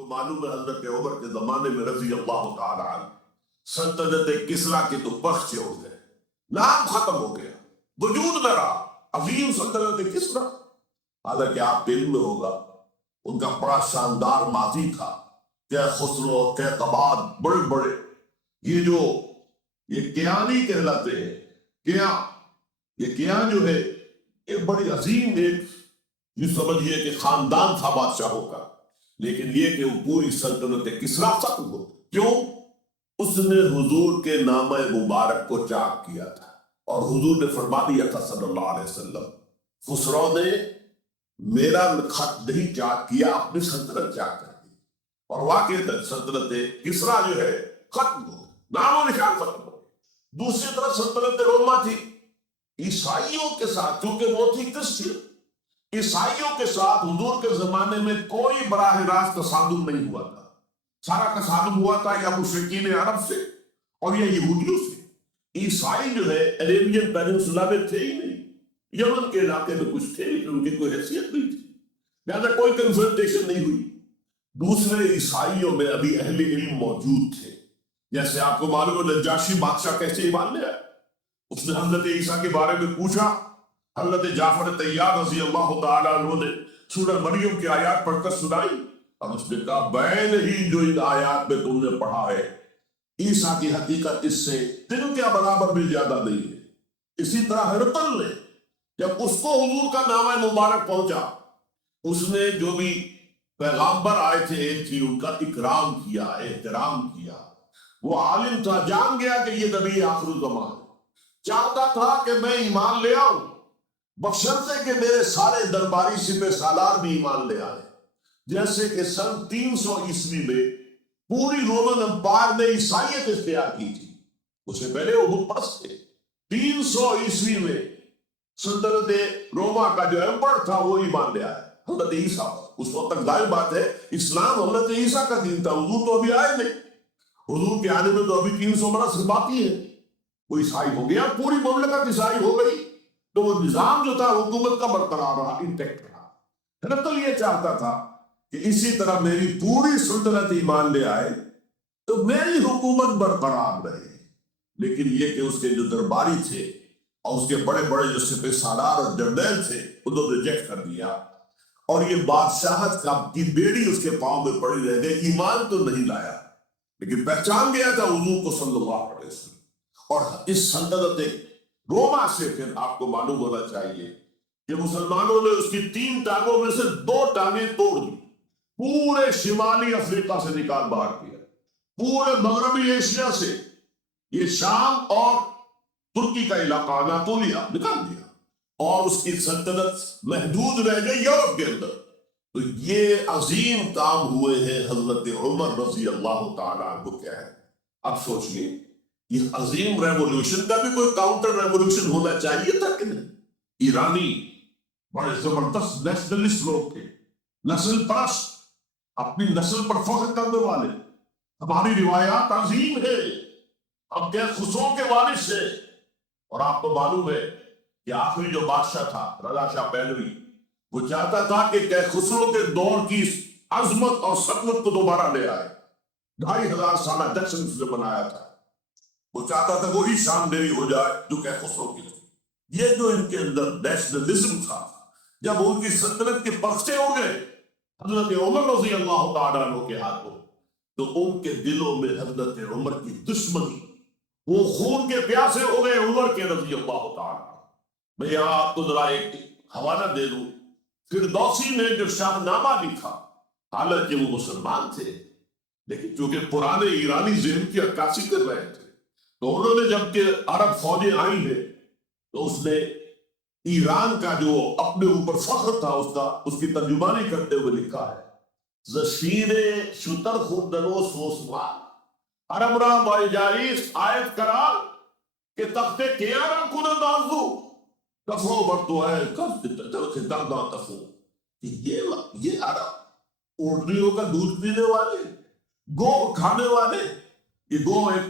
کو معلوم ہے حضرت عمر کے زمانے میں رضی اللہ تعالی عنہ سلطنت کسریٰ کے تو پخچے ہو گئے، نام ختم ہو گیا، وجود نہ رہا عظیم سلطنت کسریٰ۔ حالانکہ آپ کے علم میں ہوگا ان کا بڑا شاندار ماضی تھا، کہ خسرو کہ قباد بڑے بڑے یہ کیانی کہلاتے ہیں، یہ کیا جو ہے ایک بڑی عظیم ایک یہ سمجھیے کہ خاندان تھا بادشاہوں کا، لیکن یہ کہ وہ پوری سلطنت کسریٰ ختم ہو۔ کیوں؟ اس نے حضور کے نامہ مبارک کو چاک کیا تھا، اور حضور نے فرما دیا تھا صلی اللہ علیہ وسلم خسرو نے میرا خط نہیں چاک کیا، اپنی سلطنت چاک کر دی، اور واقعی سلطنت کسریٰ جو ہے ختم ہو، نام و نشان ختم ہو۔ دوسری طرف سلطنت روما تھی، عیسائیوں کے ساتھ، کیونکہ وہ تھی کرسچن، عیسائیوں کے ساتھ حضور کے زمانے میں کوئی براہ راست تصادم نہیں ہوا تھا، سارا تصادم ہوا تھا یا مشرکین عرب سے اور یا یہودیوں سے۔ عیسائی جو ہے عربین پیننسولا میں تھے ہی نہیں، یمن کے علاقے میں کچھ تھے لیکن ان کی کوئی حیثیت نہیں تھی، لہذا کوئی کنفرنٹیشن نہیں ہوئی۔ دوسرے عیسائیوں میں ابھی اہل علم موجود تھے، جیسے آپ کو معلوم ہے نجاشی بادشاہ کیسے ایمان لے آئے، اس نے حضرت عیسیٰ کے بارے میں پوچھا، حضرت جعفر طیار رضی اللہ تعالیٰ عنہ نے سورہ مریم کی آیات پڑھ کر سنائی، اور اس نے کہا بین ہی جو ان آیات میں تم نے پڑھا ہے عیسیٰ کی حقیقت اس سے تن کے برابر بھی زیادہ نہیں ہے۔ اسی طرح ہرقل نے جب اس کو حضور کا نامہ مبارک پہنچا، اس نے جو بھی پیغامبر آئے تھے ایک تھی ان کا اکرام کیا، احترام کیا، وہ عالم تھا، جان گیا کہ یہ نبی آخر الزمان چاہتا تھا کہ میں ایمان لے آؤں بشرطے کہ میرے سارے درباری سپہ سالار بھی ایمان لے آئے۔ جیسے کہ سن 300 عیسوی میں پوری رومن امپائر نے عیسائیت اختیار کی تھی، اس سے پہلے وہ بت پرست تھے۔ 300 عیسوی میں سلطنت روما کا جو ایمپر تھا وہ ایمان لے آیا حضرت عیسیٰ۔ اس وقت تک ظاہر بات ہے اسلام حضرت عیسیٰ کا دین تھا، حضور تو ابھی آئے نہیں، حضور کے آنے میں تو ابھی 300 برس باقی ہے۔ وہ عیسائی ہو گیا، پوری مملکت عیسائی ہو گئی، تو وہ نظام جو تھا حکومت کا برقرار رہا، انٹیکٹ رہا۔ ہرقل یہ چاہتا تھا کہ اسی طرح میری پوری سلطنت ایمان لے آئے تو میری حکومت برقرار رہے، لیکن یہ کہ اس کے جو درباری تھے اور اس کے بڑے بڑے جو سپہ سالار اور جنرل تھے انہوں نے ریجیکٹ کر دیا، اور یہ بادشاہت کی بیڑی اس کے پاؤں میں پڑی رہ گئی۔ ایمان تو نہیں لایا لیکن پہچان گیا تھا حضور کو صلی اللہ علیہ وسلم۔ اور اس سلطنت روما سے پھر آپ کو معلوم ہونا چاہیے کہ مسلمانوں نے اس کی 3 ٹانگوں میں سے 2 ٹانگیں توڑ دی، پورے شمالی افریقہ سے نکال باہر کیا، پورے مغربی ایشیا سے، یہ شام اور ترکی کا علاقہ اناطولیہ نکال دیا، اور اس کی سلطنت محدود رہ گئی یورپ کے اندر۔ تو یہ عظیم کام ہوئے ہیں حضرت عمر رضی اللہ تعالیٰ عنہ کیا ہے۔ اب سوچئے یہ عظیم ریولوشن کا بھی کوئی کاؤنٹر ریولوشن ہونا چاہیے تھا کہ نہیں؟ ایرانی بڑے زبردست نیشنلسٹ لوگ تھے، نسل پرست، اپنی نسل پر فخر کرنے والے، ہماری روایات عظیم ہے، ہم کے خسرو کے وارث سے۔ اور آپ کو معلوم ہے کہ آخری جو بادشاہ تھا رضا شاہ پہلوی، وہ چاہتا تھا کہ خسرو کے دور کی عظمت اور سطوت کو دوبارہ لے آئے، 2500 سالہ جشن سے بنایا تھا، وہ چاہتا تھا وہی شان دیوی ہو جائے جو کہ خسرو کی تھی۔ یہ جو ان کے اندر نیشنلزم تھا، جب ان کی سلطنت کے پخچے ہو گئے حضرت عمر رضی اللہ تعالیٰ عنہ کے ہاتھوں، تو ان کے دلوں میں حضرت عمر کی دشمنی، وہ خون کے پیاسے ہو گئے عمر کے رضی اللہ تعالیٰ۔ میں یہاں آپ کو ذرا ایک حوالہ دے دوں، فردوسی نے جو شاہ نامہ لکھا، حالانکہ وہ مسلمان تھے لیکن چونکہ پرانے ایرانی ذہن کی عکاسی کر رہے تھے، تو انہوں نے جب کہ عرب فوجیں آئی ہیں تو اس نے ایران کا جو اپنے اوپر فخر تھا اس کی ترجمانی کرتے ہوئے لکھا ہے، زشیر شتر خوردنو سوسوان عرب را بایجاریس آیت کرار کہ تخت کیارا کنن آزو کفو برتو ہے کفت دردہ تفو۔ یہ عرب اونٹنیوں کا دودھ پینے والے، گو کھانے والے، یہ گو ایک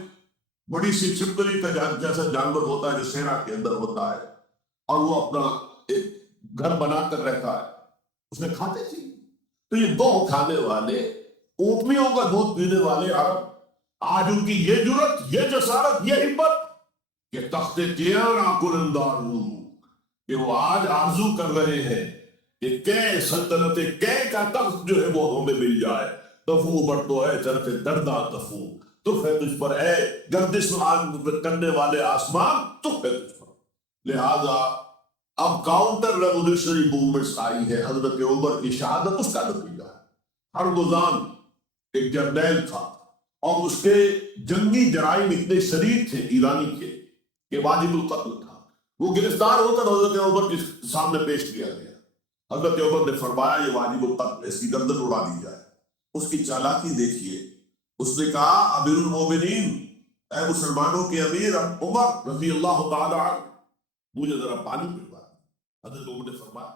بڑی سی چھپکلی کا جیسا جانور ہوتا ہے جو صحرا کے اندر ہوتا ہے، اور وہ اپنا ایک گھر بنا کر رہتا ہے، اس نے کھاتے تھے۔ تو یہ گو کھانے والے اونٹنیوں کا دودھ پینے والے عرب، آج ان کی یہ جرت، یہ جسارت، یہ ہمت کہ تخت کیانا کنندار ہوں، کہ وہ آج آرزو کر رہے ہیں کہ کہ سلطنت کہ کا تخت جو ہے وہ ہمیں مل جائے۔ تفو بڑھ تو ہے طرف دردہ تفو، تف ہے تجھ پر اے گردش کرنے والے آسمان، تف ہے تجھ پر۔ لہذا اب کاؤنٹر ریولوشنری موومنٹس آئی ہے، حضرت عمر کی شہادت اس کا نتیجہ ہے۔ ہرمزان ایک جرنیل تھا اور اس کے جنگی جرائم اتنے شدید تھے ایرانی کے کہ واجب القتل تھا۔ وہ گرفتار ہو کر حضرت عمر کے سامنے پیش کیا گیا۔ حضرت عمر نے فرمایا یہ واجب القتل، اس کی گردن اڑا دی جائے۔ اس کی چالاکی دیکھیے، اس نے کہا امیر المومنین، اے مسلمانوں کے امیر عمر رضی اللہ تعالی عنہ، مجھے ذرا پانی پلوا۔ حضرت عمر نے فرمایا